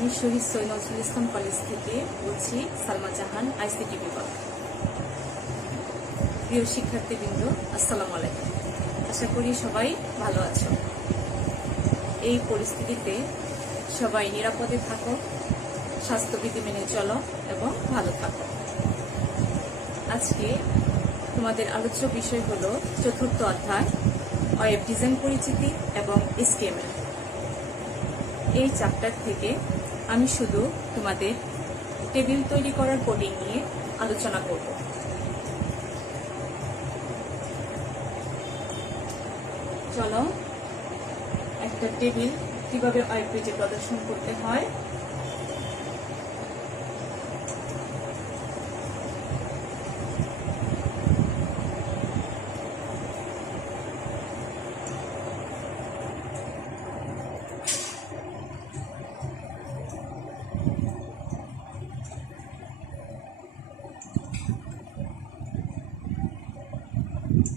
আমি শহীদ সৈয়দ নজরুল ইসলাম কলেজ থেকে বলছি, সালমা জাহান, আইসিটি বিভাগ। প্রিয় শিক্ষার্থীবৃন্দ, আসসালামু আলাইকুম। আশা করি সবাই ভালো আছো। এই পরিস্থিতিতে সবাই নিরাপদে থাকো, স্বাস্থ্যবিধি মেনে চলো এবং ভালো থাকো। আজকে তোমাদের আলোচ্য বিষয় হলো চতুর্থ অধ্যায়, ওয়েব ডিজাইন পরিচিতি এবং HTML। এই চ্যাপ্টার থেকে আমি শুধু তোমাদের টেবিল তৈরি করার কোডিং নিয়ে আলোচনা করব। চলো একটা টেবিল কিভাবে ওয়েব পেজে প্রদর্শন করতে হয়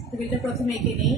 টেবিলটা প্রথমে এঁকে নিই।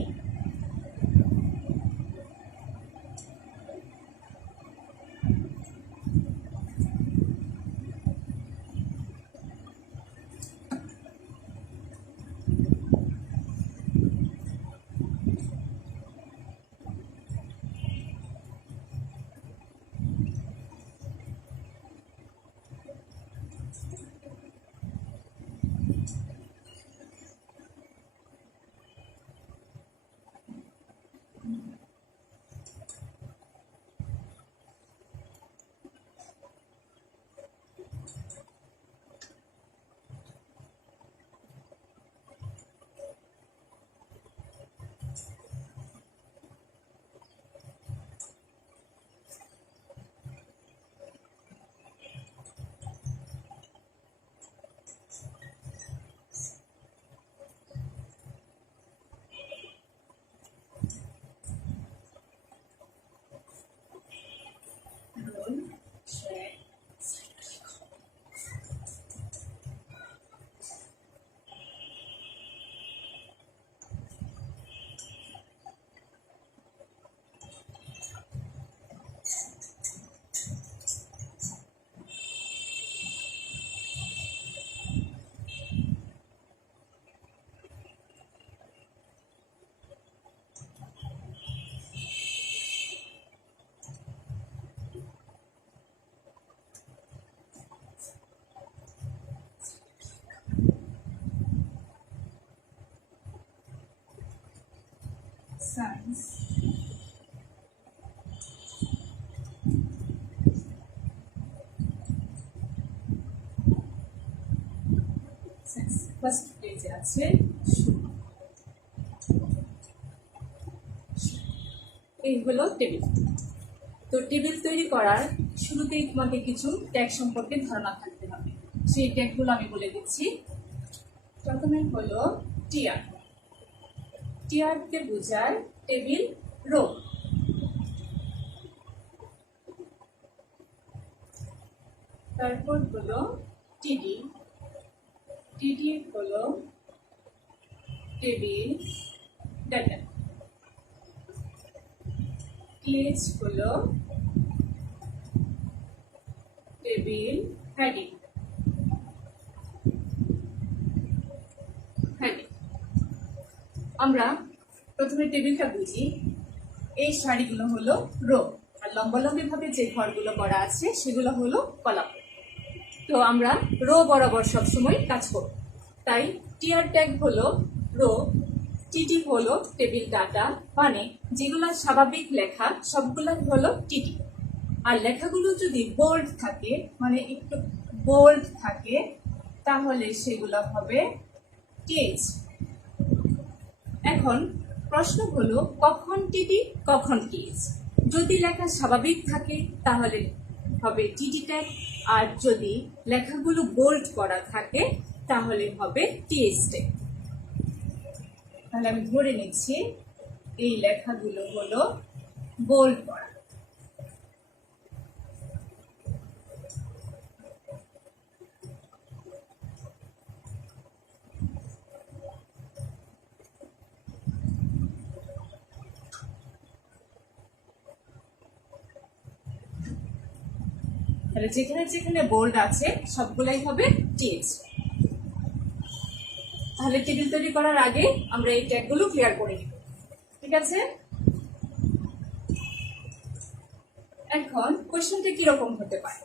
Science. ফার্স্ট পেজে আছে এই হলো টেবিল। তো টেবিল তৈরি করার শুরুতেই তোমাকে কিছু ট্যাগ সম্পর্কে ধারণা থাকতে হবে। সেই ট্যাগগুলো আমি বলে দিচ্ছি। প্রথমে হলো টিআর। টিআরকে বোঝায় টেবিল রো। তারপর হলো টিডি। টিডি হলো টেবিল ডাটা। টিএইচ হলো টেবিল হেডিং। আমরা প্রথমে টেবিলটা বুঝি। এই সারিগুলো হলো রো, আর লম্বালম্বি ভাবে যে ঘরগুলো করা আছে সেগুলো হলো কলাম। তো আমরা রো বরাবর সবসময় কাজ করব। তাই টিআর ট্যাগ হলো রো, টিটি হলো টেবিল ডাটা, মানে যেগুলো স্বাভাবিক লেখা সবগুলো হলো টিটি। আর লেখাগুলো যদি বোল্ড থাকে, মানে একটু বোল্ড থাকে, তাহলে সেগুলো হবে টিএইচ। এখন প্রশ্ন হলো কখন টিটি কখন টিএইচ। যদি লেখা স্বাভাবিক থাকে তাহলে হবে টিটি ট্যাগ, আর যদি লেখাগুলো বোল্ড করা থাকে তাহলে হবে টিএইচ ট্যাগ। তাহলে আমি ধরে নিচ্ছি এই লেখাগুলো হলো বোল্ড করা। তাহলে যেখানে যেখানে বোল্ড আছে সবগুলাই হবে টিএইচ। তাহলে টেবিল তৈরি করার আগে আমরা এই ট্যাগগুলো ক্লিয়ার করে নিব, ঠিক আছে? এখন কোশ্চেনটা কিরকম হতে পারে,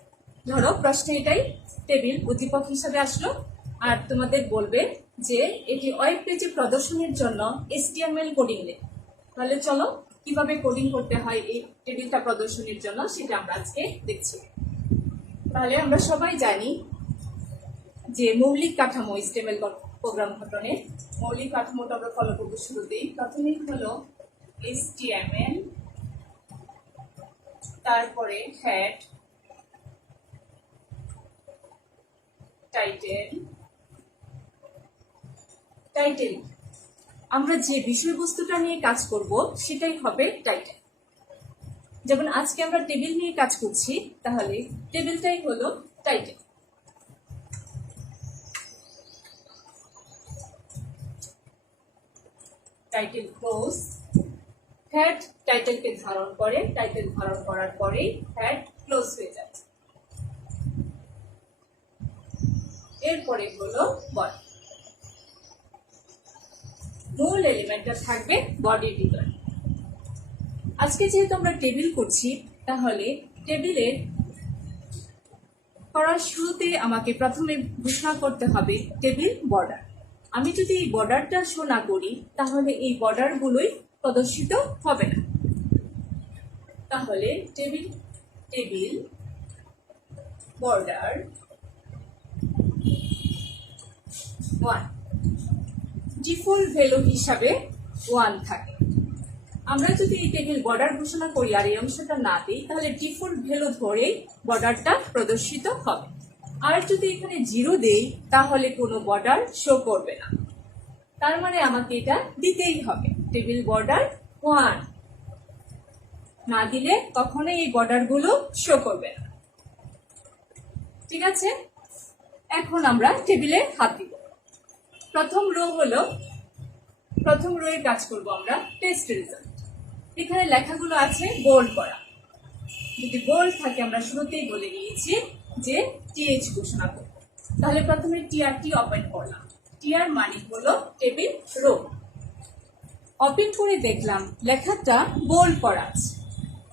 ধরো প্রশ্নে এটাই, টেবিল উদ্দীপক হিসাবে আসলো আর তোমাদের বলবে যে এটি ওয়েব পেজে প্রদর্শনের জন্য HTML কোডিং লেখ। তাহলে চলো কিভাবে কোডিং করতে হয় এই টেবিলটা প্রদর্শনের জন্য সেটা আমরা আজকে দেখছি। তাহলে আমরা সবাই জানি যে মৌলিক কাঠামো HTML প্রোগ্রাম গঠনে মৌলিক কাঠামোটা আমরা ফলো করবো। শুরুতেই প্রথমেই হলো HTML, তারপরে হেড, টাইটেল। আমরা যে বিষয়বস্তুটা নিয়ে কাজ করব সেটাই হবে টাইটেল। যেমন আজকে আমরা টেবিল নিয়ে কাজ করছি, তাহলে টেবিলটাই হলো টাইটেল। টাইটেল ক্লোজ, হেড টাইটেলকে ধারণ করে, টাইটেল ধারণ করার পরেই হেড ক্লোজ হয়ে যায়। এরপরে হলো বডি, মূল এলিমেন্টটা থাকবে বডির ভিতরে। আজকে যেহেতু আমরা টেবিল করছি, তাহলে টেবিলের করার শুরুতে আমাকে প্রথমে ঘোষণা করতে হবে টেবিল বর্ডার। আমি যদি এই বর্ডারটা শো না করি তাহলে এই বর্ডারগুলোই প্রদর্শিত হবে না। তাহলে টেবিল বর্ডার 1 ডিফল্ট ভ্যালু হিসাবে 1 থাকে। আমরা যদি এই টেবিল বর্ডার ঘোষণা করি আর এই অংশটা না দিই তাহলে ডিফল্ট ভ্যালু ধরেই বর্ডারটা প্রদর্শিত হবে। আর যদি এখানে 0 দেই তাহলে কোনো বর্ডার শো করবে না। তার মানে আমাকে এটা দিতেই হবে, টেবিল বর্ডার 1 না দিলে কখনোই এই বর্ডারগুলো শো করবে না, ঠিক আছে? এখন আমরা টেবিলে হাত দিব। প্রথম রো এর কাজ করব আমরা টেস্ট রেজাল্ট। এখানে লেখাগুলো আছে বোল্ড করা, যদি বোল্ড থাকে আমরা শুরুতেই বলে দিয়েছি যে টিএইচ ঘোষণা করব। তাহলে প্রথমে টিআরটি ওপেন করলাম, টিআর মানে হলো টেবিল রো। ওপেন করে দেখলাম লেখাটা বোল্ড করা আছে,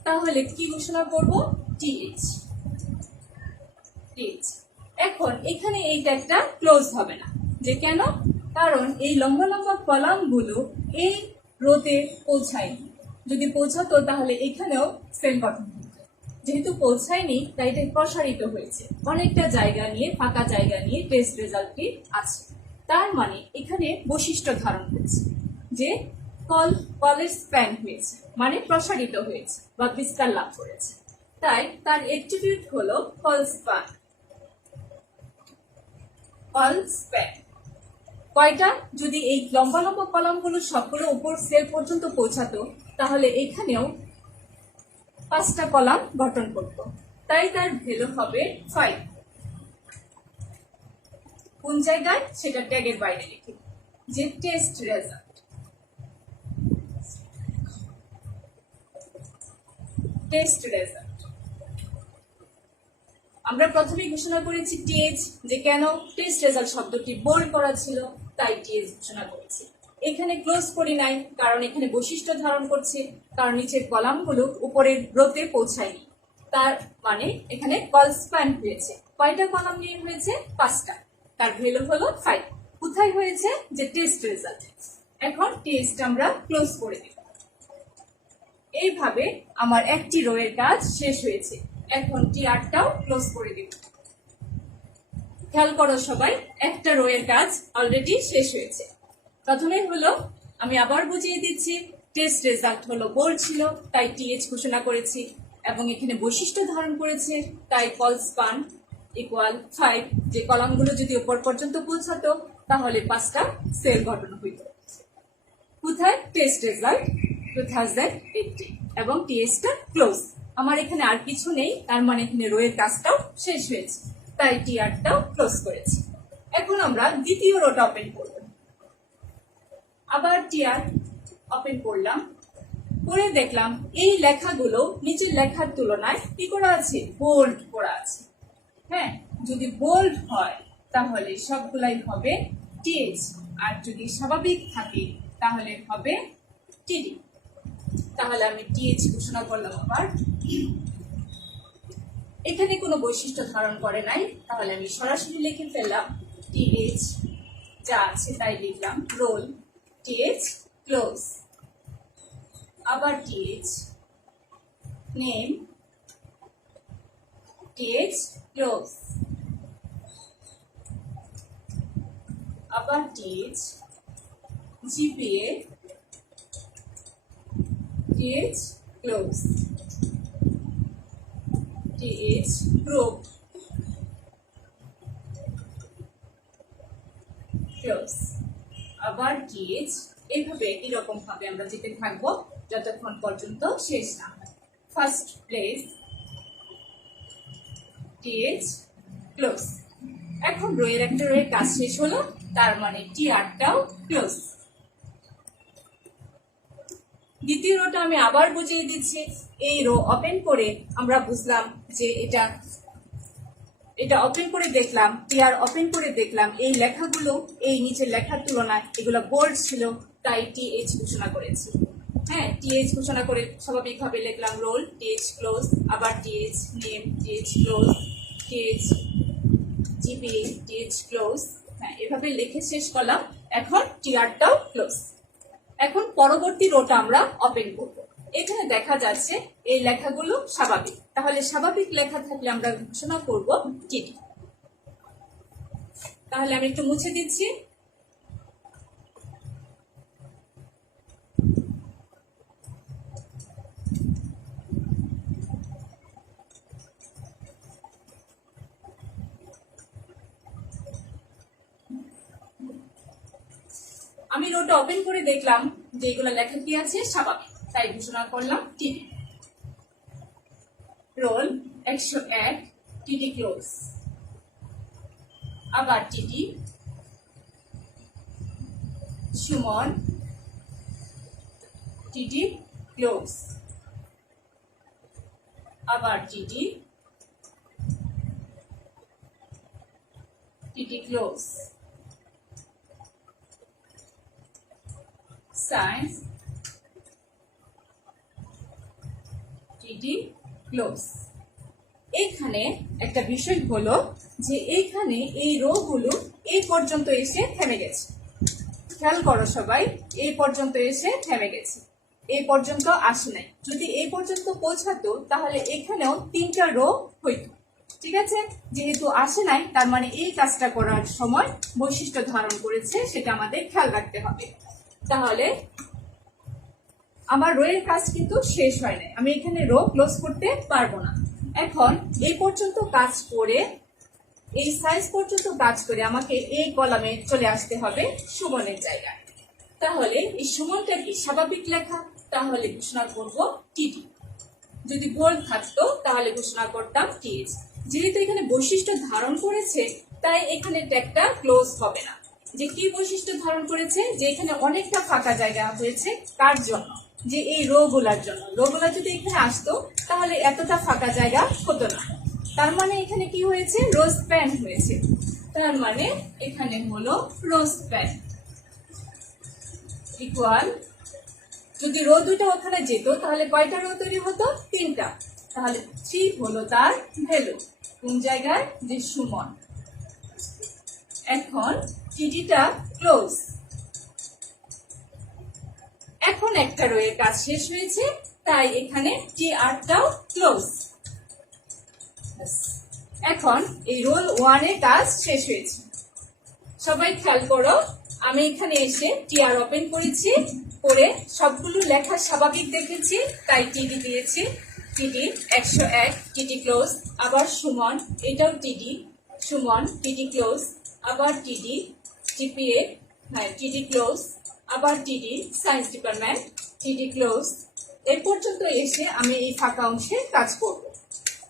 তাহলে কি ঘোষণা করব? টিএইচ। এখন এখানে এই ট্যাগটা ক্লোজ হবে না, যে কেন? কারণ এই লম্বা লম্বা কলামগুলো এই রোতে পৌঁছায়নি। যদি পৌঁছাতো তাহলে এখানেও সেল গঠন হতো। যেহেতু পৌঁছায়নি তাই এটা প্রসারিত হয়েছে, অনেকটা জায়গা নিয়ে, ফাঁকা জায়গা নিয়ে টেস্ট রেজাল্টটি আছে। তার মানে এখানে বৈশিষ্ট্য ধারণ হয়েছে যে কলের স্প্যান হয়েছে, মানে প্রসারিত হয়েছে বা বিস্তার লাভ করেছে। তাই তার অ্যাট্রিবিউট হলো কল স্প্যান। কয়টা? যদি এই লম্বা লম্বা কলামগুলো সবগুলো উপর সেল পর্যন্ত পৌঁছাতো তাহলে এখানেও 5টা কলাম গঠন করত। তাই তার ভ্যালু হবে 5। কোন জায়গায় সেটা ট্যাগের বাইরে লিখি, যে টেস্ট রেজাল্ট। আমরা প্রথমে ঘোষণা করেছি টিএইচ, যে কেন? টেস্ট রেজাল্ট শব্দটি বোল্ড করা ছিল তাই টিএইচ ঘোষণা করেছি। এখানে ক্লোজ করি নাই কারণ এখানে বৈশিষ্ট্য ধারণ করছে, কারণ নিচের কলামগুলো উপরের রোতে পৌঁছায়নি। তার মানে এখানে কল স্প্যান হয়েছে। কয়টা কলাম নিয়ে হয়েছে? 5টা। তার ভ্যালু হলো 5। কোথায় হয়েছে? যে টেস্ট রেজাল্ট। এখন টেস্ট আমরা ক্লোজ করে দেব। এইভাবে আমার একটি রো এর কাজ শেষ হয়েছে। এখন টিআরটাও ক্লোজ করে দেব। খেয়াল করো সবাই, একটা রো এর কাজ অলরেডি শেষ হয়েছে। প্রথমে হলো, আমি আবার বুঝিয়ে দিচ্ছি, টেস্ট রেজাল্ট হলো বোল্ড ছিল তাই টিএইচ ঘোষণা করেছি, এবং এখানে বৈশিষ্ট্য ধারণ করেছে তাই কল স্প্যান ইকুয়াল 5। যে কলামগুলো যদি উপর পর্যন্ত পৌঁছাতো তাহলে 5টা সেল গঠন হইত। কোথায়? টেস্ট রেজাল্ট 2018 এবং টিএইচটা ক্লোজ। আমার এখানে আর কিছু নেই, তার মানে এখানে রো এর কাজটাও শেষ হয়েছে, তাই টিআরটাও ক্লোজ করেছি। এখন আমরা দ্বিতীয় রোটা ওপেন করব। আবার টিআর ওপেন করলাম, করে দেখলাম এই লেখাগুলো নিচের লেখার তুলনায় কি করা আছে? বোল্ড করা আছে। হ্যাঁ, যদি বোল্ড হয় তাহলে সবগুলাই হবে টিএইচ, আর যদি স্বাভাবিক থাকে তাহলে হবে টিডি। তাহলে আমি টিএইচ ঘোষণা করলাম। আবার এখানে কোনো বৈশিষ্ট্য ধারণ করে নাই, তাহলে আমি সরাসরি লিখে ফেললাম টিএইচ, যা আছে তাই লিখলাম। রোল টিএইচ ক্লোজ, আবার টিএইচ, নেম টিএইচ ক্লোজ, আবার th, GPA th close, th group close, আবার টিএইচ। এইভাবে এরকম ভাবে আমরা যেতে থাকবো যতক্ষণ পর্যন্ত শেষ না হয়। First place th close. এখন রোয়ের একটা রোয়ের কাজ শেষ হলো, তার মানে টিআরটাও ক্লোজ। দ্বিতীয় রোটা আমি আবার বুঝিয়ে দিচ্ছি। এই রো ওপেন করে আমরা বুঝলাম যে এটা ওপেন করে দেখলাম, টিআর ওপেন করে দেখলাম এই লেখাগুলো এই নিচের লেখার তুলনায় এগুলো বোল্ড ছিল, তাই টিএইচ ঘোষণা করেছি। হ্যাঁ, টিএইচ ঘোষণা করে স্বাভাবিকভাবে লিখলাম রোল টিএইচ ক্লোজ, আবার th, name th close, th, GPA th close. হ্যাঁ, এভাবে লিখে শেষ করলাম। এখন টিআরটাও ক্লোজ। এখন পরবর্তী রোটা আমরা ওপেন করব। এখানে দেখা যাচ্ছে এই লেখাগুলো স্বাভাবিক, তাহলে স্বাভাবিক লেখা থাকলে আমরা ঘোষণা করব টিডি। তাহলে আমি একটু মুছে দিচ্ছি। আমি রোটা ওপেন করে দেখলাম যে এগুলো লেখা কি আছে স্বাভাবিক, তাই ঘোষণা করলাম টিডি। রোল 101 টিডি ক্লোজ, আবার টিডি, সুমন টিডি ক্লোজ, আবার টিডি, টিডি ক্লোজ, সায়েন্স টিডি ক্লোজ। এখানে একটা বিষয় হলো যে এইখানে এই রো গুলো এই পর্যন্ত এসে থেমে গেছে। খেয়াল করো সবাই, এই পর্যন্ত এসে থেমে গেছে, এই পর্যন্ত আসে নাই। যদি এই পর্যন্ত পৌঁছাতো তাহলে এখানেও 3টা রো হইতো। ঠিক আছে, যেহেতু আসে নাই তার মানে এই কাজটা করার সময় বৈশিষ্ট্য ধারণ করেছে, সেটা আমাদের খেয়াল রাখতে হবে। তাহলে আমার রো এর কাজ কিন্তু শেষ হয় নাই, আমি এখানে রো ক্লোজ করতে পারবো না। এখন এই পর্যন্ত কাজ করে, এই সাইজ পর্যন্ত কাজ করে আমাকে এই কলামে চলে আসতে হবে সুমনের জায়গায়। তাহলে এই সুমনটা কি স্বাভাবিক লেখা, তাহলে ঘোষণা করব টিডি। যদি বোল্ড থাকতো তাহলে ঘোষণা করতাম টিএইচ। যেহেতু এখানে বৈশিষ্ট্য ধারণ করেছে তাই এখানে ট্যাগটা ক্লোজ হবে না। যে কি বৈশিষ্ট্য ধারণ করেছে, যে এখানে অনেকটা ফাঁকা জায়গা হয়েছে, কার জন্য, যে এই রো গুলার জন্য। রো গুলা যদি এখানে আসতো তাহলে এতটা ফাঁকা জায়গা হতো না। তার মানে এখানে কি হয়েছে, রো স্প্যান হয়েছে। তার মানে এখানে হলো রো স্প্যান ইকুয়াল, যদি রো দুইটা ওখানে যেত তাহলে কয়টা রো তৈরি হতো, 3টা। তাহলে 3 হলো তার ভ্যালু। কোন জায়গায়, যে সুমন। এখন টিডিটা ক্লোজ। এখন একটা রো এর কাজ শেষ হয়েছে, তাই এখানে টিআরটাও ক্লোজ। এখন এই রোল 1 এর কাজ শেষ হয়েছে। সবাই খেয়াল করো, আমি এখানে এসে টিআর ওপেন করেছি, করে সবগুলো লেখা স্বাভাবিক দেখেছি, তাই টিডি দিয়েছি। টিডি 101 টিডি ক্লোজ, আবার সুমন, এটাও টিডি, সুমন টিডি ক্লোজ, আবার টিডি, জিপিএ হ্যাঁ টিডি ক্লোজ, আবার টিডি, সায়েন্স ডিপার্টমেন্ট টিডি ক্লোজ। এই পর্যন্ত এসে আমি এই ফাঁকা অংশে কাজ করব।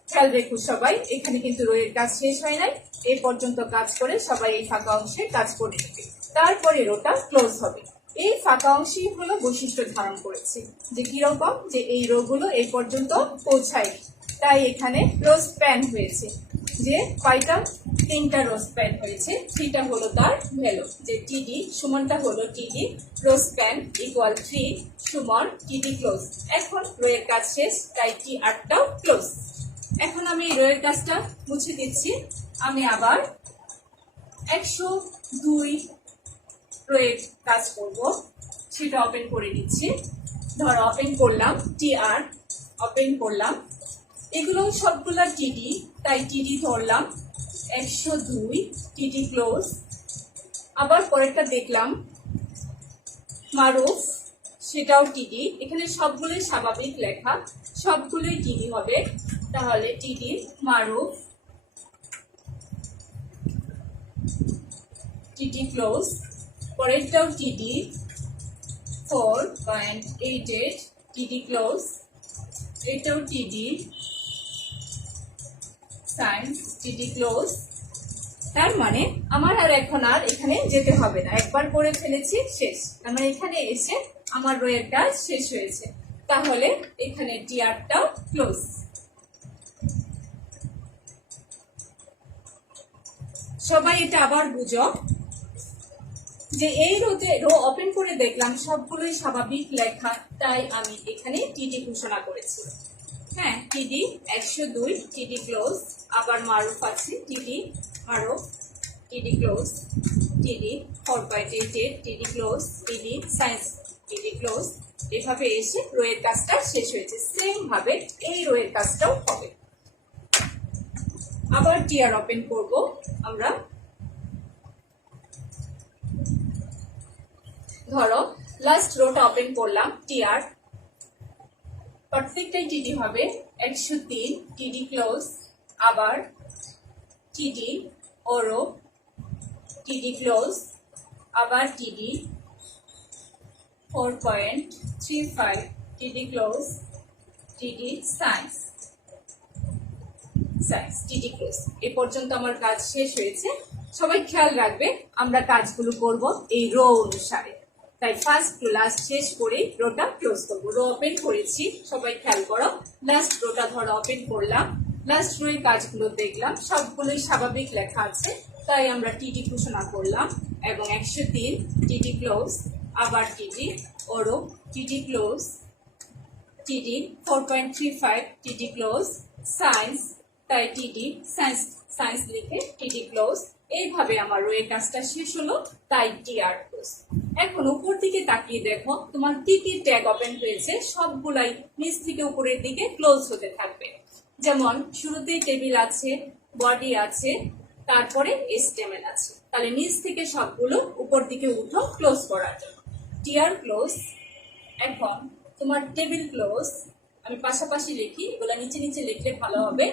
খেয়াল রেখো সবাই, এখানে কিন্তু রো এর কাজ শেষ হয় নাই, এই পর্যন্ত কাজ করে সবাই এই ফাঁকা অংশে কাজ করে নেবে, তারপরে রোটা ক্লোজ হবে। এই ফাঁকা অংশই হলো বৈশিষ্ট্য ধারণ করেছে, যে কিরকম, যে এই রো গুলো এই পর্যন্ত পৌঁছায়। তাই এখানে রোস্ট প্যান হয়েছে। যে কয়টা? 3টা রোস্ট প্যান হয়েছে। 3টা হলো তার ভ্যালু, যে টিডি সমানটা হলো টিডি রোস্ট প্যান ইকুয়াল 3 সমান টিডি ক্লোজ। এখন রোয়ের কাজ শেষ, তাই টি আরটাও ক্লোজ। এখন আমি রোয়ের কাজটা মুছে দিচ্ছি। আমি আবার 102 রোয়ের কাজ করব, সেটা ওপেন করে দিচ্ছি। ধরো ওপেন করলাম, টি আর ওপেন করলাম, এগুলো সবগুলা টিডি, তাই টিডি ধরলাম 102 টিডি ক্লোজ। আবার পরেরটা দেখলাম মারুফ, সেটাও টিডি। এখানে সবগুলোই স্বাভাবিক লেখা, সবগুলোই টিডি হবে, তাহলে টিডি মারুফ টিডি ক্লোজ। পরেরটাও টিডি 4.88 টিডি ক্লোজ। এটাও টিডি সায়েন্স টিডি ক্লোজ। তার মানে আমার আর এখন আর এখানে যেতে হবে না, একবার করে ফেলেছি, শেষ। আমার এখানে এসে আমার রোয়ের কাজ শেষ হয়েছে, তাহলে এখানে টিআরটাও ক্লোজ। সবাই এটা আবার বুঝো যে এই রো ওপেন করে দেখলাম সবগুলোই স্বাভাবিক লেখা, তাই আমি এখানে টিডি ঘোষণা করেছি। হ্যাঁ, টিডি 102 টিডি ক্লোজ। আবার মারুফ আছে, টিডি মারুফ টিডি ক্লোজ, টিডি 4.88 টিডি ক্লোজ, টিডি সায়েন্স টিডি ক্লোজ। এভাবে এসে রোয়ের কাজটা শেষ হয়েছে। সেম ভাবে এই রোয়ের কাজটাও হবে। আবার টিআর ওপেন করব আমরা। ধরো লাস্ট রোটা ওপেন করলাম, টিআর প্রত্যেকটাই টিডি হবে 103 টিডি ক্লোজ। আবার টিডি ওরো টিডি ক্লোজ, আবার টিডি 4.35 টিডি ক্লোজ, টিডি সায়েন্স টিডি ক্লোজ। এ পর্যন্ত আমার কাজ শেষ হয়েছে। সবাই খেয়াল রাখবে, আমরা কাজগুলো করব এই রো অনুসারে, তাই ফার্স্ট টু লাস্ট শেষ করে রোটা ক্লোজ করবো। রো ওপেন করেছি, সবাই খেয়াল করো। লাস্ট রোটা ধরো ওপেন করলাম, লাস্ট রোয়ের কাজগুলো দেখলাম, সবগুলোই স্বাভাবিক লেখা আছে, তাই আমরা টিডি ঘোষণা করলাম। এবং 103 টিডি ক্লোজ, আবার টিডি ওরো টিডি ক্লোজ, টিডি 4.35 টিডি ক্লোজ, সায়েন্স, তাই টিডি সায়েন্স লিখে টিডি ক্লোজ। এইভাবে আমার রোয়ের কাজটা শেষ হলো, তাই টিআর ক্লোজ। এখন উপর দিকে তাকিয়ে দেখো, তোমার কি কি ট্যাগ ওপেন হয়েছে, সবগুলাই নিচ থেকে উপরের দিকে ক্লোজ হতে থাকবে। যেমন শুরুতেই টেবিল আছে, বডি আছে, তারপরে এসটিএমএল আছে, তাহলে নিচ থেকে সবগুলো উপর দিকে উঠো ক্লোজ করার জন্য। TR close. এখন তোমার টেবিল ক্লোজ, আমি পাশাপাশি লিখি, এগুলা নিচে নিচে লিখলে ভালো হবে।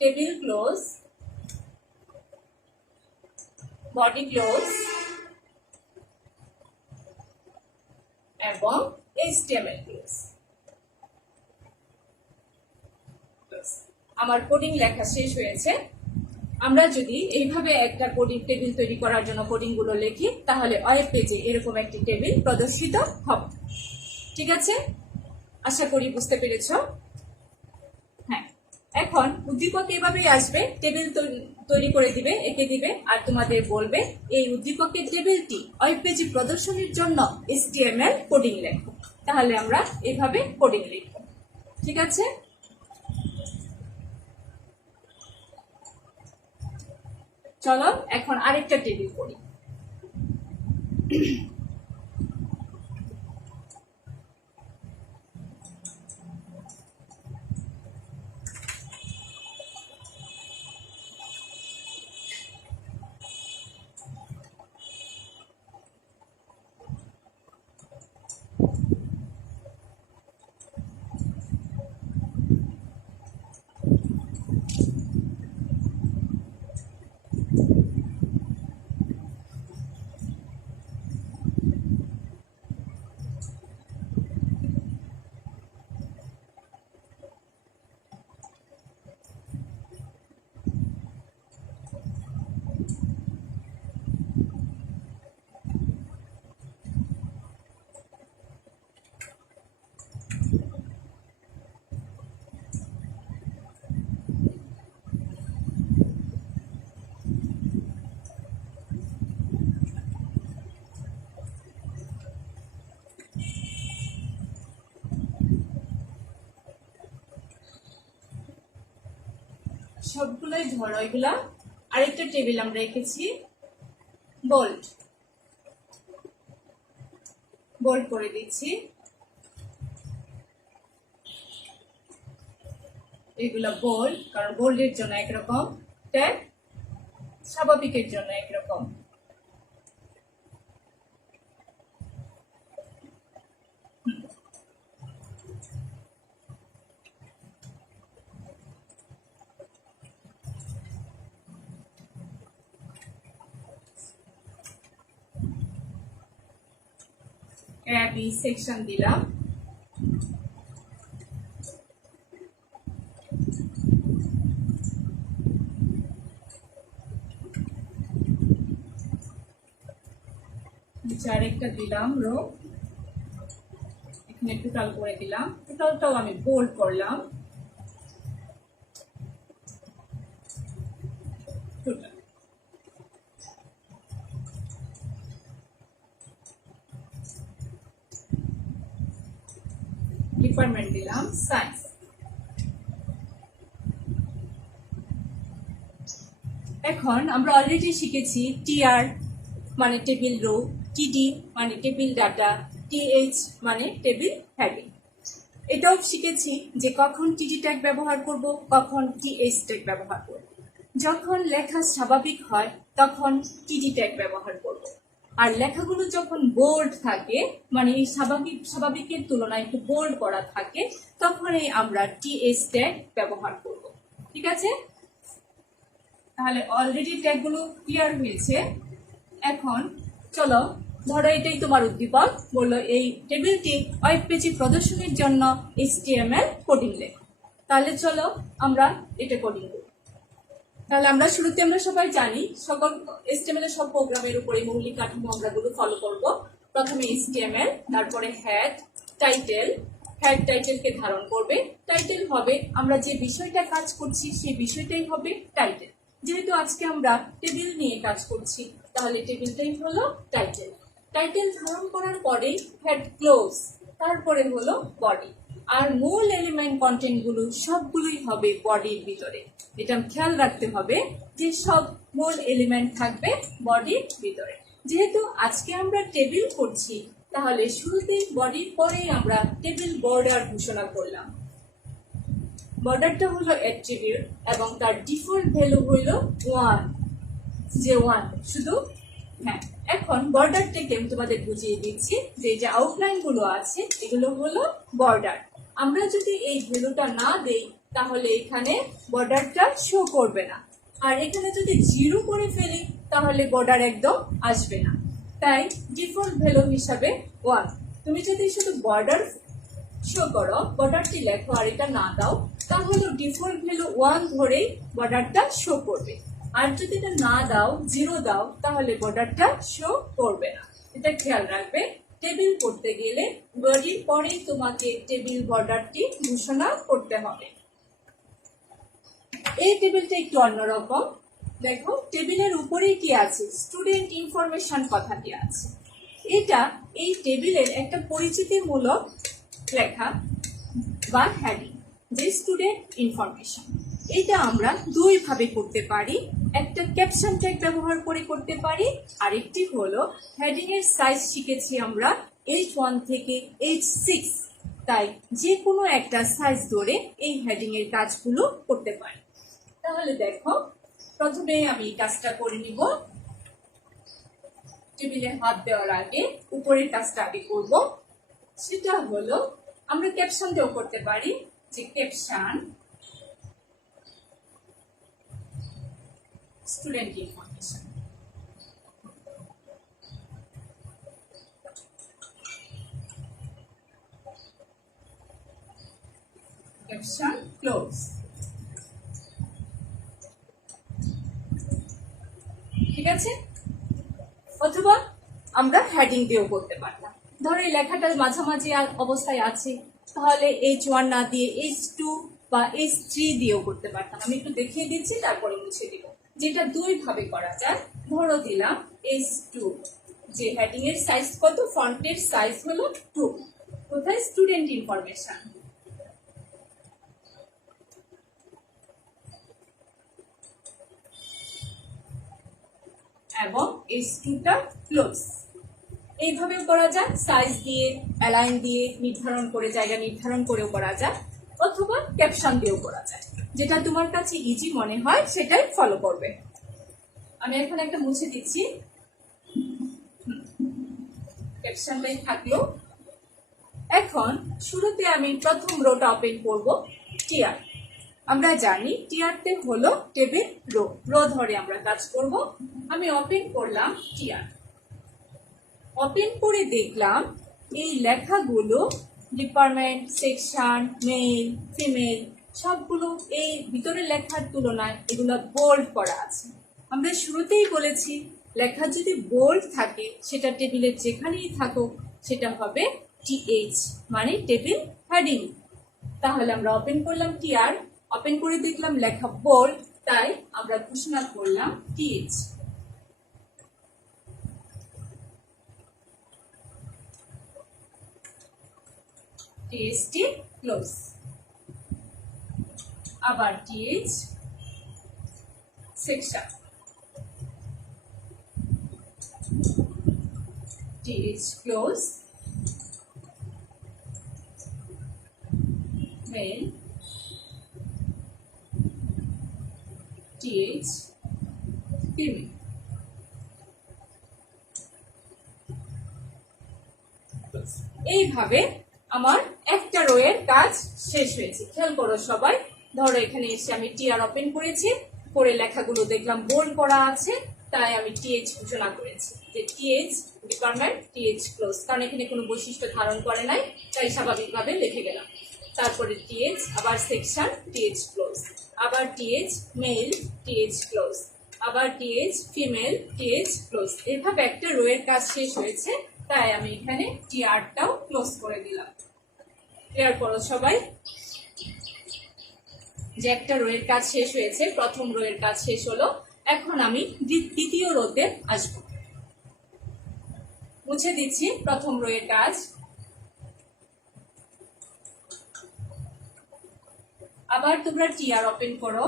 টেবিল ক্লোজ, বডি ক্লোজ এবং এইচটিএমএল ক্লোজ। আমার কোডিং লেখা শেষ হয়েছে। আমরা যদি এইভাবে একটা কোডিং টেবিল তৈরি করার জন্য কোডিং গুলো লিখি, তাহলে ওয়েব পেজে এরকম একটি টেবিল প্রদর্শিত হবে। ঠিক আছে, আশা করি বুঝতে পেরেছ। হ্যাঁ, এখন উদ্দীপক এভাবেই আসবে, টেবিল তৈরি করে দিবে, এঁকে দিবে, আর তোমাদের বলবে এই উদ্দীপকের টেবিলটি ওয়েব পেজে প্রদর্শনের জন্য এইচটিএমএল কোডিং লেখো। তাহলে আমরা এভাবে কোডিং লিখব। ঠিক আছে, চলো এখন আরেকটা টেবিল করি। সবগুলোই ধরো এগুলা। আরেকটা টেবিল আমরা রেখেছি বোল্ড, বোল্ড করে দিচ্ছি। এগুলা বোল্ড, কারণ বোল্ডের জন্য একরকম ট্যাগ, স্বাভাবিকের জন্য একরকম। বি সেকশন দিলাম। আরেকটা দিলাম রো, এখানে টোটাল করে দিলাম। টোটালটাও আমি বোল্ড করলাম। টোটাল ডিপার্টমেন্ট দিলাম সায়েন্স। এখন আমরা অলরেডি শিখেছি টিআর মানে টেবিল রো, টিডি মানে টেবিল ডাটা, টিএইচ মানে টেবিল হেডিং। এটাও শিখেছি যে কখন টিডি ট্যাগ ব্যবহার করব, কখন টিএইচ ট্যাগ ব্যবহার করব। যখন লেখা স্বাভাবিক হয় তখন টিডি ট্যাগ ব্যবহার করব, আর লেখাগুলো যখন বোল্ড থাকে মানে এই স্বাভাবিকের তুলনায় একটু বোল্ড করা থাকে তখনই আমরা টিএইচ ট্যাগ ব্যবহার করব। ঠিক আছে, তাহলে অলরেডি ট্যাগগুলো ক্লিয়ার হয়েছে। এখন চলো, ধরো এটাই তোমার উদ্দীপক, বললো এই টেবিলটি ওয়েব পেজে প্রদর্শনের জন্য HTML কোডিং লেখো। তাহলে চলো আমরা এটা কোডিং করি। তাহলে আমরা শুরুতে আমরা সবাই জানি সকল HTML এর সব প্রোগ্রামের উপরে মৌলিক কাঠামো আমরা গুলো ফলো করব। প্রথমে HTML, তারপরে হেড, টাইটেল। হেড টাইটেলকে ধারণ করবে, টাইটেল হবে আমরা যে বিষয়টা কাজ করছি সেই বিষয়টাই হবে টাইটেল। যেহেতু আজকে আমরা টেবিল নিয়ে কাজ করছি তাহলে টেবিলটাই হলো টাইটেল। টাইটেল ধারণ করার পরে হেড ক্লোজ, তারপরে হলো বডি। আর মূল এলিমেন্ট কন্টেন্ট গুলো সবগুলোই হবে বডির ভিতরে। এটা খেয়াল রাখতে হবে যে সব মূল এলিমেন্ট থাকবে বডির ভিতরে। যেহেতু আজকে আমরা টেবিল করছি তাহলে শুরুতে বডির পরেই আমরা টেবিল বর্ডার ঘোষণা করলাম। বর্ডারটা হলো অ্যাট্রিবিউট এবং তার ডিফল্ট ভ্যালু হইল 1, যে 1 শুধু। হ্যাঁ, এখন বর্ডারটাকে আমি তোমাদের বুঝিয়ে দিচ্ছি যে যে আউটলাইন গুলো আছে এগুলো হলো বর্ডার। আমরা যদি এই ভ্যালুটা না দেই তাহলে এখানে বর্ডারটা শো করবে না, আর এখানে যদি 0 করে ফেলি তাহলে বর্ডার একদম আসবে না। তাই ডিফল্ট ভ্যালু হিসাবে 1। তুমি যদি শুধু বর্ডার শো করো, বর্ডারটি লেখো আর এটা না দাও, তাহলে ডিফল্ট ভ্যালু 1 ধরেই বর্ডারটা শো করবে। আর যদি এটা না দাও, 0 দাও, তাহলে বর্ডারটা শো করবে না। এটা খেয়াল রাখবে। টেবিল করতে গেলে বডির পরেই তোমাকে টেবিল বর্ডারটি ঘোষণা করতে হবে। এই টেবিলটা একটু অন্যরকম। দেখো টেবিলের উপরেই কি আছে, স্টুডেন্ট ইনফরমেশন কথাটি আছে। এটা এই টেবিলের একটা পরিচিতিমূলক লেখা বা হেডিং, যে স্টুডেন্ট ইনফরমেশন। এটা আমরা দুই ভাবে করতে পারি। একটা ক্যাপশন ট্যাগ ব্যবহার করে করতে পারি, আরেকটি হলো হেডিং এর সাইজ শিখেছি আমরা H1 থেকে H6। তাই যে কোনো একটা সাইজ ধরে এই হেডিং এর কাজগুলো করতে পারি। তাহলে দেখো, প্রথমে আমি কাজটা করে নিব। টেবিলে হাত দেওয়ার আগে উপরের কাজটা আগে করব। সেটা হলো আমরা ক্যাপশন দিয়েও করতে পারি, যে caption student information. Caption close. ঠিক আছে, অথবা আমরা হেডিং দিয়েও করতে পারলাম। ধরো এই লেখাটা মাঝামাঝি অবস্থায় আছে, তাহলে H1 না দিয়ে H2 বা H3 দিয়েও করতে পারতাম। আমি একটু দেখিয়ে দিচ্ছি, তারপরে মুছে দিব। যেটা দুই ভাবে করা যায়। ধরো দিলাম H2, যে হেডিং এর সাইজ কত, ফন্টের সাইজ হলো 2। কোথায়, স্টুডেন্ট ইনফরমেশন। এবং H2টা ক্লোজ। এইভাবেও করা যায়, সাইজ দিয়ে অ্যালাইন দিয়ে নির্ধারণ করে জায়গা নির্ধারণ করেও করা যায়, অথবা ক্যাপশন দিয়েও করা যায়। যেটা তোমার কাছে ইজি মনে হয় সেটাই ফলো করবে। আমি এখন একটা মুছে দিচ্ছি, ক্যাপশনটাই থাকলো। এখন শুরুতে আমি প্রথম রোটা ওপেন করব, টিআর। আমরা জানি টিআরতে হলো টেবিল রো, রো ধরে আমরা কাজ করব। আমি ওপেন করলাম টিআর। ওপেন করে দেখলাম এই লেখাগুলো ডিপার্টমেন্ট, সেকশন, মেল, ফিমেল সবগুলো এই ভিতরের লেখার তুলনায় এগুলো বোল্ড করা আছে। আমরা শুরুতেই বলেছি লেখা যদি বোল্ড থাকে সেটা টেবিলের যেখানেই থাকুক সেটা হবে টিএইচ, মানে টেবিল হেডিং। তাহলে আমরা ওপেন করলাম টিআর, ওপেন করে দেখলাম লেখা বোল্ড, তাই আমরা ঘোষণা করলাম টিএইচ। টিএইচটি ক্লোজ। আবার th section, th close, male, th female. এইভাবে আমার একটা রো এর কাজ শেষ হয়েছে। খেয়াল করো সবাই, ধরো এখানে এসে আমি টিআর ওপেন করেছি, করে লেখাগুলো দেখলাম বোল্ড করা আছে, তাই আমি টিএইচ ঘোষণা করেছি যে টিএইচ ডিপার্টমেন্ট, টিএইচ ক্লোজ, কারণ এখানে কোনো বৈশিষ্ট্য ধারণ করে নাই, তাই স্বাভাবিকভাবে লিখে গেলাম। তারপরে টিএইচ, আবার সেকশন, টিএইচ ক্লোজ, আবার টিএইচ মেল, টিএইচ ক্লোজ, আবার টিএইচ ফিমেল, টিএইচ ক্লোজ। এভাবে একটা রো এর কাজ শেষ হয়েছে, তাই আমি এখানে টিআরটাও ক্লোজ করে দিলাম। ক্লিয়ার করো সবাই যে একটা রো এর কাজ শেষ হয়েছে, প্রথম রো এর কাজ শেষ হলো। এখন আমি দ্বিতীয় রোতে আসবো, মুছে দিচ্ছি প্রথম রো এর কাজ। আবার তোমরা টিআর ওপেন করো।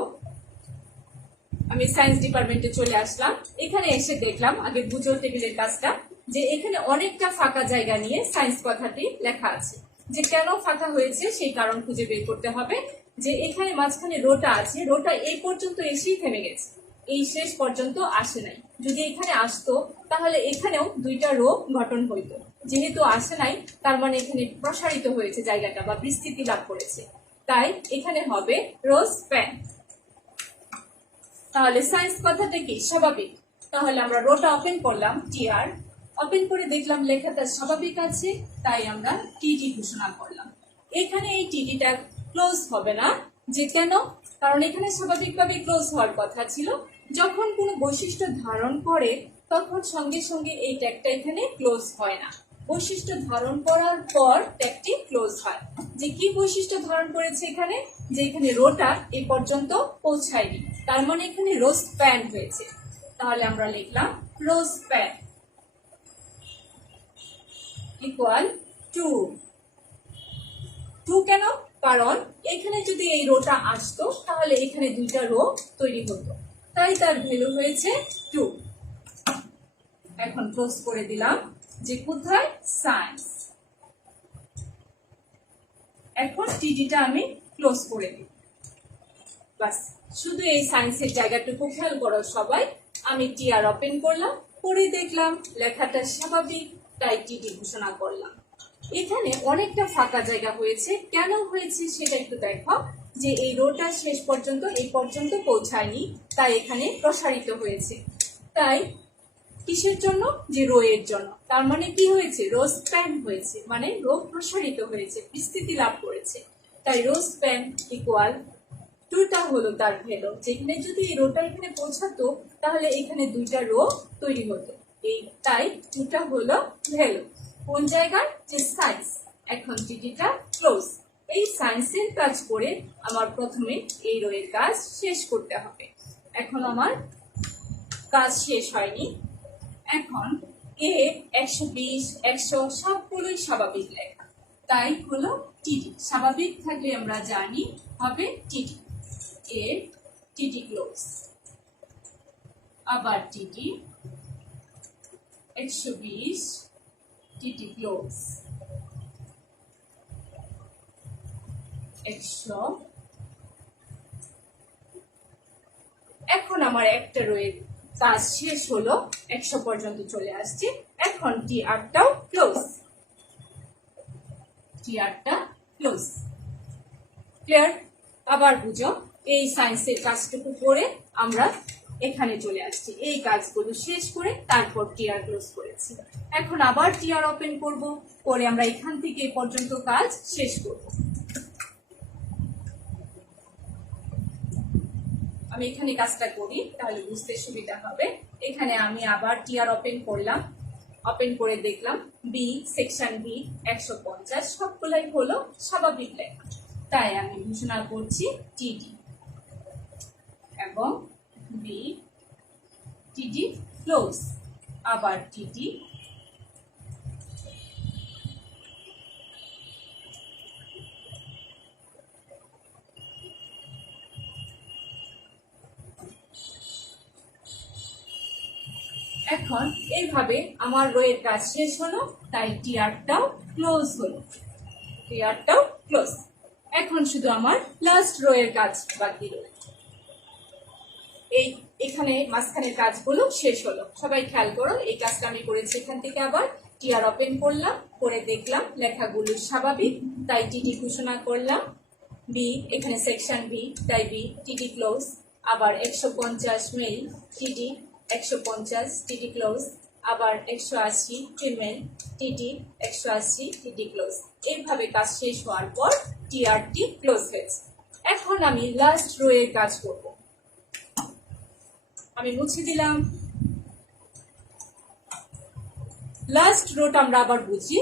আমি সায়েন্স ডিপার্টমেন্টে চলে আসলাম। এখানে এসে দেখলাম, আগে বুঝো টেবিলের কাজটা, যে এখানে অনেকটা ফাঁকা জায়গা নিয়ে সায়েন্স কথাটি লেখা আছে। যে কেন ফাঁকা হয়েছে সেই কারণ খুঁজে বের করতে হবে। যে এখানে মাঝখানে রোটা আছে, রোটা এই পর্যন্ত এসেই থেমে গেছে, এই শেষ পর্যন্ত আসে নাই। যদি এখানে আসতো তাহলে এখানেও দুইটা রো গঠন হইতো। যেহেতু আসে নাই, তার মানে এখানে প্রসারিত হয়েছে জায়গাটা বা বিস্তৃতি লাভ করেছে, তাই এখানে হবে রো স্প্যান। তাহলে সায়েন্স কথাটা কি? স্বাভাবিক। তাহলে আমরা রোটা ওপেন করলাম টিআর, ওপেন করে দেখলাম লেখাটা স্বাভাবিক আছে, তাই আমরা টিডি ঘোষণা করলাম। এখানে এই টিডিটা ক্লোজ হবে না, যে কেন? কারণ এখানে স্বাভাবিকভাবে ক্লোজ হওয়ার কথা ছিল। যখন কোনো বৈশিষ্ট্য ধারণ করে তখন সঙ্গে সঙ্গে এই ট্যাগটা এখানে ক্লোজ হয় না, বৈশিষ্ট্য ধারণ করার পর ট্যাগটি ক্লোজ হয়। যে কি বৈশিষ্ট্য ধারণ করেছে এখানে? যে এখানে রোটা এই পর্যন্ত পৌঁছায়নি, তার মানে এখানে রো স্প্যান হয়েছে। তাহলে আমরা লিখলাম row span equal two. Two কেন? কারণ এখানে যদি এই রোটা আসতো তাহলে এখানে দুইটা রো তৈরি হতো, তাই তার ভ্যালু হয়েছে 2। এখন ক্লোজ করে দিলাম। যে কোথায়? সায়েন্স। এখন টিডিটা আমি ক্লোজ করে দিই। বাস, শুধু এই সায়েন্সের জায়গাটুকু খেয়াল করো সবাই। আমি টিআর ওপেন করলাম, করে দেখলাম লেখাটা স্বাভাবিক, তাই টিডি ঘোষণা করলাম। এখানে অনেকটা ফাঁকা জায়গা হয়েছে, কেন হয়েছে সেটা একটু দেখো। যে এই রোটা শেষ পর্যন্ত এই পর্যন্ত পৌঁছায়নি, তাই এখানে প্রসারিত হয়েছে। তাই কিসের জন্য? যে রো এর জন্য। তার মানে কি হয়েছে? রো স্প্যান হয়েছে, মানে রো প্রসারিত হয়েছে, বিস্তৃতি লাভ করেছে। তাই রো স্প্যান ইকুয়াল টুটা হলো তার ভ্যালু। যেখানে যদি এই রোটা এখানে পৌঁছাতো তাহলে এখানে দুইটা রো তৈরি হতো, এই তাই টুটা হলো ভ্যালু। কোন জায়গার? যে সায়েন্স। এখন টিডিটা ক্লোজ। এই সায়েন্সের কাজ করে আমার প্রথমে এই রো এর কাজ শেষ করতে হবে। এখন আমার কাজ শেষ হয়নি। এখন এ 120, 100 সবগুলোই স্বাভাবিক লেখা, তাই হলো টিডি। স্বাভাবিক থাকলে আমরা জানি হবে টিডি। এ টিডি ক্লোজ, আবার টিডি 120 টিটি ক্লোজ 100। এখন আমার একটা রোয়ের কাজ শেষ হলো, 100 পর্যন্ত চলে আসছে। এখন টিআরটাও ক্লোজ, টিআরটা ক্লোজ। ক্লিয়ার? আবার বুঝো, এই সায়েন্সের কাজটুকু করে আমরা এখানে চলে আসছি, এই কাজগুলো শেষ করে তারপর টিআর ক্লোজ করেছি। এখন আবার টিআর ওপেন করব, করে আমরা এখান থেকে এই পর্যন্ত কাজ শেষ করব। আমি এখানে কাজটা করি, তাহলে বুঝতে সুবিধা হবে। এখানে আমি আবার টিআর ওপেন করলাম, ওপেন করে দেখলাম বি সেকশন বি 150 সবগুলাই হলো স্বাভাবিক লেখা, তাই আমি ঘোষণা করছি টিডি এবং বি টিডি ক্লোজ, আবার টিডি এখন এইভাবে আমার রোয়ের কাজ শেষ হলো, তাই টিআরটাও ক্লোজ হলো, টিআরটাও ক্লোজ। এখন শুধু আমার লাস্ট রোয়ের কাজ বাকি রইল। এখানে মাঝখানের কাজগুলো শেষ হলো। সবাই খেয়াল করো, এই কাজটা আমি করেছি। এখান থেকে আবার টিআর ওপেন করলাম, করে দেখলাম লেখাগুলো স্বাভাবিক, তাই টিডি ঘোষণা করলাম। বি এখানে সেকশন বি, তাই বি টিডি ক্লোজ। আবার 150 মেল টিডি 150 টিডি ক্লোজ, আবার 180 ফিমেল টিডি 180 টিডি ক্লোজ। এইভাবে কাজ শেষ হওয়ার পর টিআরটি ক্লোজ হয়েছে। এখন আমি লাস্ট রো এর কাজ করব। আমি মুছে দিলাম। লাস্ট রোটা আমরা আবার বুঝি।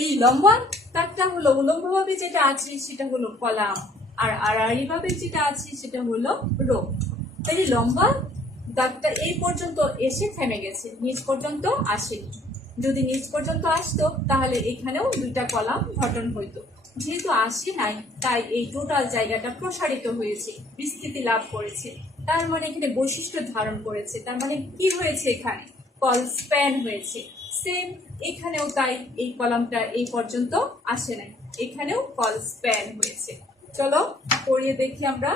এই লম্বা দাগটা হলো উলম্বভাবে যেটা আছে সেটা হলো কলাম, আর আড়াআড়ি ভাবে যেটা আছে সেটা হলো রো। তাই লম্বা দাগটা এই পর্যন্ত এসে থেমে গেছে, নিচ পর্যন্ত আসেনি। যদি নিচ পর্যন্ত আসতো তাহলে এখানেও দুইটা কলাম গঠন হইতো। যেহেতু আসে নাই, তাই এই টোটাল জায়গাটা প্রসারিত হয়েছে, বিস্তৃতি লাভ করেছে। তার মানে এখানে বৈশিষ্ট্য ধারণ করেছে। তার মানে কি হয়েছে, এখানে কল স্প্যান হয়েছে। সেম এখানেও তাই, এই কলামটা এই পর্যন্ত আসে নাই, এখানেও কল স্প্যান হয়েছে। চলো পড়িয়ে দেখি আমরা।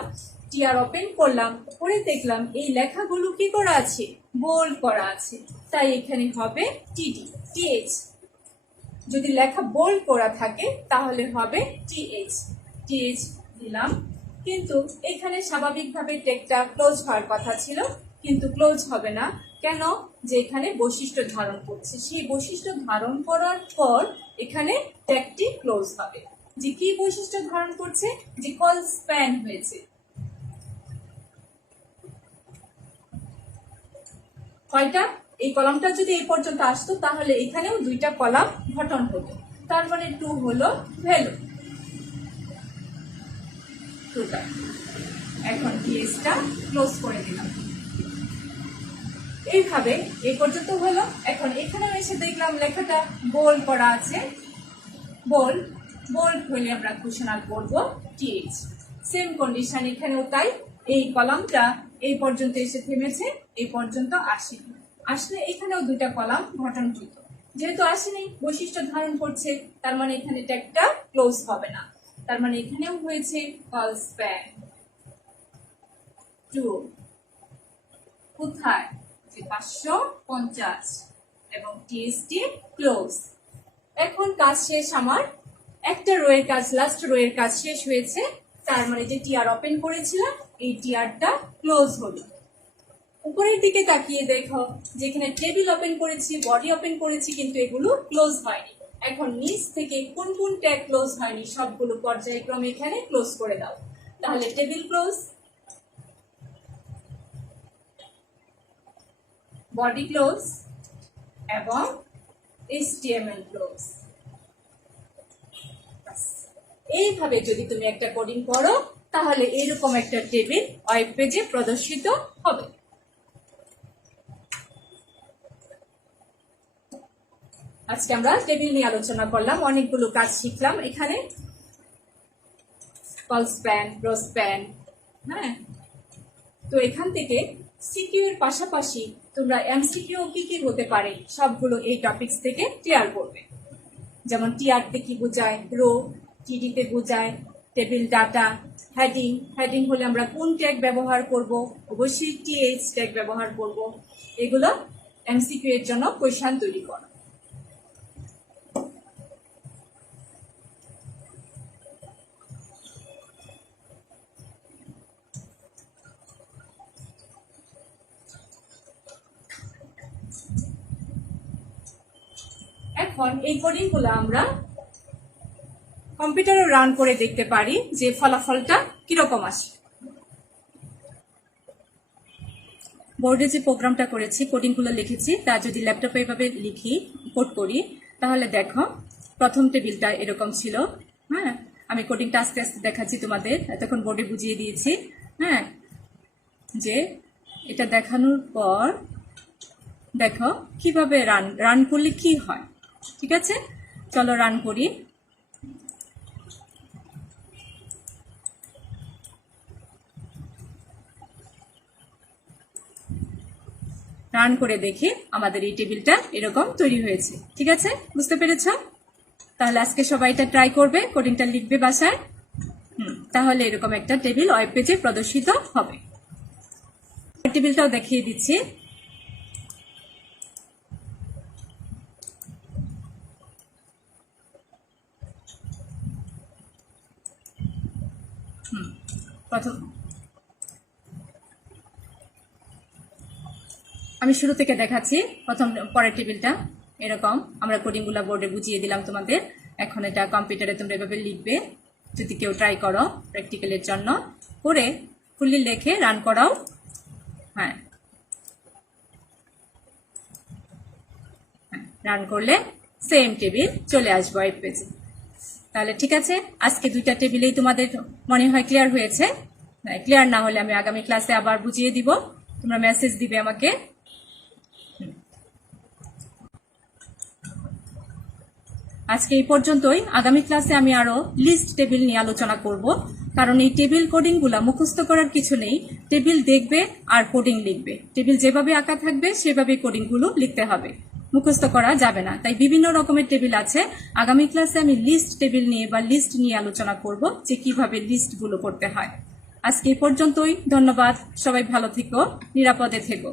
টিআর ওপেন করলাম, করে দেখলাম এই লেখাগুলো কি করা আছে, বোল্ড করা আছে, তাই এখানে হবে টিডি টিএইচ। যদি লেখা বোল্ড করা থাকে তাহলে হবে টিএইচ, টিএইচ দিলাম। কিন্তু এখানে স্বাভাবিকভাবে টেকটা ক্লোজ হওয়ার কথা ছিল, কিন্তু ক্লোজ হবে না। কেন? যে এখানে বৈশিষ্ট্য ধারণ করছে, সেই বৈশিষ্ট্য ধারণ করার পর এখানে ট্যাগটি ক্লোজ হবে। যে কি বৈশিষ্ট্য ধারণ করছে, যে কল স্প্যান হয়েছে। কয়টা? এই কলামটা যদি এই পর্যন্ত আসতো তাহলে এখানেও দুইটা কলাম গঠন হতো। তার মানে 2 হলো ভ্যালু, 2টা। এখন টিএসটা ক্লোজ করে দিলাম। এইভাবে এই পর্যন্ত হলো। এখন এখানে এসে দেখলাম লেখাটা বোল্ড করা আছে, বোল্ড বোল্ড হলে আমরা ঘোষণা করব টিএইচ। সেম কন্ডিশন এখানেও তাই। এই কলামটা এই পর্যন্ত এসে থেমেছে, এই পর্যন্ত আসেনি। আসলে এখানেও দুইটা কলাম গঠন হইত। যেহেতু আসেনি, বৈশিষ্ট্য ধারণ করছে, তার মানে এখানে ট্যাগটা ক্লোজ হবে না। তার মানে এখানেও হয়েছে কল স্প্যান 2। কোথায়? 550 এবং টিএসটি ক্লোজ। এখন কাজ শেষ আমার। একটা রো এর কাজ, লাস্ট রো এর কাজ শেষ হয়েছে। তার মানে যে টিআর ওপেন করেছিলাম, এই টিআরটা ক্লোজ হলো। উপরের দিকে তাকিয়ে দেখো, যেখানে টেবিল ওপেন করেছি, বডি ওপেন করেছি, কিন্তু এগুলো ক্লোজ হয়নি। এখন নিচ থেকে কোন কোন ট্যাগ ক্লোজ হয়নি সবগুলো পর্যায়ক্রমে এখানে ক্লোজ করে দাও। তাহলে টেবিল ক্লোজ, বডি ক্লোজ এবং HTML ক্লোজ। এইভাবে যদি তুমি একটা কোডিং করো তাহলে এরকম একটা টেবিল ওয়েব পেজে প্রদর্শিত হবে। আজকে আমরা টেবিল নিয়ে আলোচনা করলাম, অনেকগুলো কাজ শিখলাম এখানে। কল স্প্যান, রো স্প্যান, হ্যাঁ। তো এখান থেকে সিকিউ এর পাশাপাশি তোমরা এমসিকিউ কি কি হতে পারে সবগুলো এই টপিকস থেকে ক্লিয়ার করবে। যেমন টিআর তে কি বোঝায়, রো, টিডি তে বোঝায় টেবিল ডাটা, হেডিং, হেডিং হলে আমরা কোন ট্যাগ ব্যবহার করব, অবশ্যই টিএইচ ট্যাগ ব্যবহার করব। এগুলো এমসিকিউ এর জন্য কোয়েশ্চন তৈরি করো। এখন এই কোডিং গুলো আমরা কম্পিউটারে রান করে দেখতে পারি যে ফলাফলটা কিরকম আসে। বোর্ডে যে প্রোগ্রামটা করেছি, কোডিং গুলো লিখেছি, তা যদি ল্যাপটপে এভাবে লিখি, কোড করি, তাহলে দেখো প্রথম টেবিলটা এরকম ছিল। হ্যাঁ, আমি কোডিংটা আস্তে আস্তে দেখাচ্ছি তোমাদের, এতক্ষণ বোর্ডে বুঝিয়ে দিয়েছি। হ্যাঁ, যে এটা দেখানোর পর দেখো কিভাবে রান করলে কি হয়। ঠিক আছে, চলো রান করি। রান করে দেখি আমাদের এই টেবিলটা এরকম তৈরি হয়েছে। ঠিক আছে, বুঝতে পেরেছ? তাহলে আজকে সবাই এটা ট্রাই করবে, কোডিংটা লিখবে বাসায়। তাহলে এরকম একটা টেবিল ওয়েব পেজে প্রদর্শিত হবে। টেবিলটাও দেখিয়ে দিচ্ছি। প্রথম আমি শুরু থেকে দেখাচ্ছি। প্রথম পরের টেবিলটা এরকম, আমরা কোডিং গুলা বোর্ডে বুঝিয়ে দিলাম তোমাদের। এখন এটা কম্পিউটারে তোমরা এভাবে লিখবে, যদি কেউ ট্রাই করো প্র্যাকটিক্যালের জন্য, করে ফুললি লিখে রান করাও। হ্যাঁ, রান করলে সেম টেবিল চলে আসবে ওয়েব পেজে। তাহলে ঠিক আছে, আজকে দুইটা টেবিলেই তোমাদের মনে হয় ক্লিয়ার হয়েছে। ক্লিয়ার না হলে আমি আগামী ক্লাসে আবার বুঝিয়ে দিব, তোমরা মেসেজ দিবে আমাকে। আজকে এই পর্যন্তই। আগামী ক্লাসে আমি আরো লিস্ট টেবিল নিয়ে আলোচনা করব, কারণ এই টেবিল কোডিং গুলা মুখস্থ করার কিছু নেই। টেবিল দেখবে আর কোডিং লিখবে, টেবিল যেভাবে আঁকা থাকবে সেভাবে কোডিং গুলো লিখতে হবে, মুখস্থ করা যাবে না। তাই বিভিন্ন রকমের টেবিল আছে। আগামী ক্লাসে আমি লিস্ট টেবিল নিয়ে বা লিস্ট নিয়ে আলোচনা করব, যে কিভাবে লিস্ট গুলো করতে হয়। আজকে এই পর্যন্তই। ধন্যবাদ, সবাই ভালো থেকো, নিরাপদে থেকো।